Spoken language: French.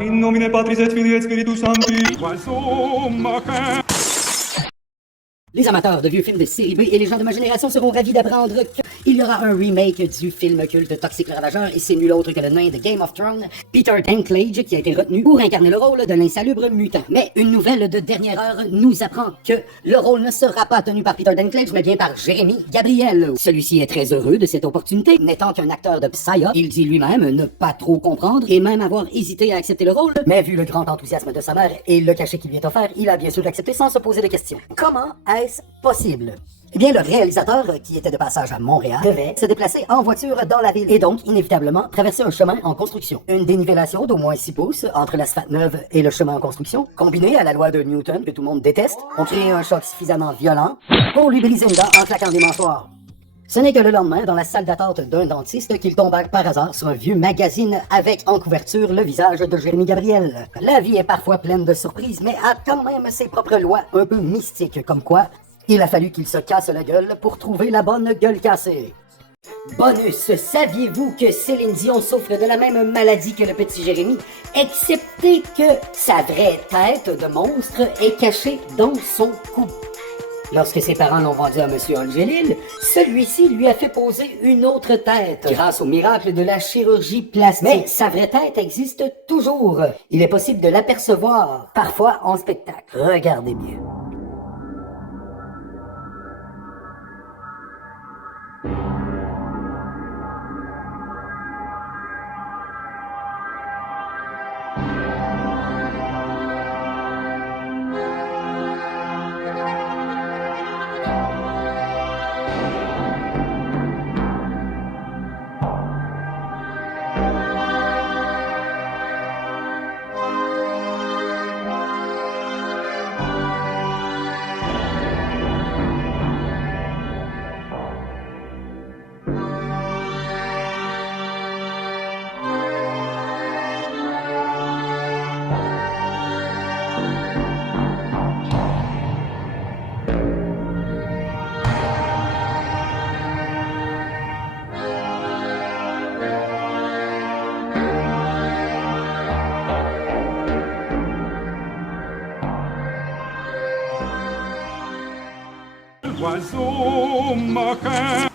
In nomine Patris et Filii et Spiritus Sancti. Quasum macem. Les amateurs de vieux films de série B et les gens de ma génération seront ravis d'apprendre qu'il y aura un remake du film culte Toxic le Ravageur et c'est nul autre que le nain de Game of Thrones, Peter Dinklage, qui a été retenu pour incarner le rôle de l'insalubre mutant. Mais une nouvelle de dernière heure nous apprend que le rôle ne sera pas tenu par Peter Dinklage mais bien par Jérémy Gabriel. Celui-ci est très heureux de cette opportunité, n'étant qu'un acteur de Psya, il dit lui-même ne pas trop comprendre et même avoir hésité à accepter le rôle, mais vu le grand enthousiasme de sa mère et le cachet qui lui est offert, il a bien sûr accepté sans se poser de questions. Comment est-ce possible? Eh bien, le réalisateur, qui était de passage à Montréal, devait se déplacer en voiture dans la ville et donc, inévitablement, traverser un chemin en construction. Une dénivellation d'au moins 6 pouces entre l'asphalte neuve et le chemin en construction, combinée à la loi de Newton que tout le monde déteste, ont créé un choc suffisamment violent pour lui briser une dent en claquant des mâchoires. Ce n'est que le lendemain, dans la salle d'attente d'un dentiste, qu'il tomba par hasard sur un vieux magazine avec en couverture le visage de Jérémy Gabriel. La vie est parfois pleine de surprises, mais a quand même ses propres lois un peu mystiques, comme quoi il a fallu qu'il se casse la gueule pour trouver la bonne gueule cassée. Bonus, saviez-vous que Céline Dion souffre de la même maladie que le petit Jérémy, excepté que sa vraie tête de monstre est cachée dans son cou? Lorsque ses parents l'ont vendu à Monsieur Angelil, celui-ci lui a fait poser une autre tête, grâce au miracle de la chirurgie plastique. Mais sa vraie tête existe toujours. Il est possible de l'apercevoir, parfois en spectacle. Regardez bien. Quasum macem.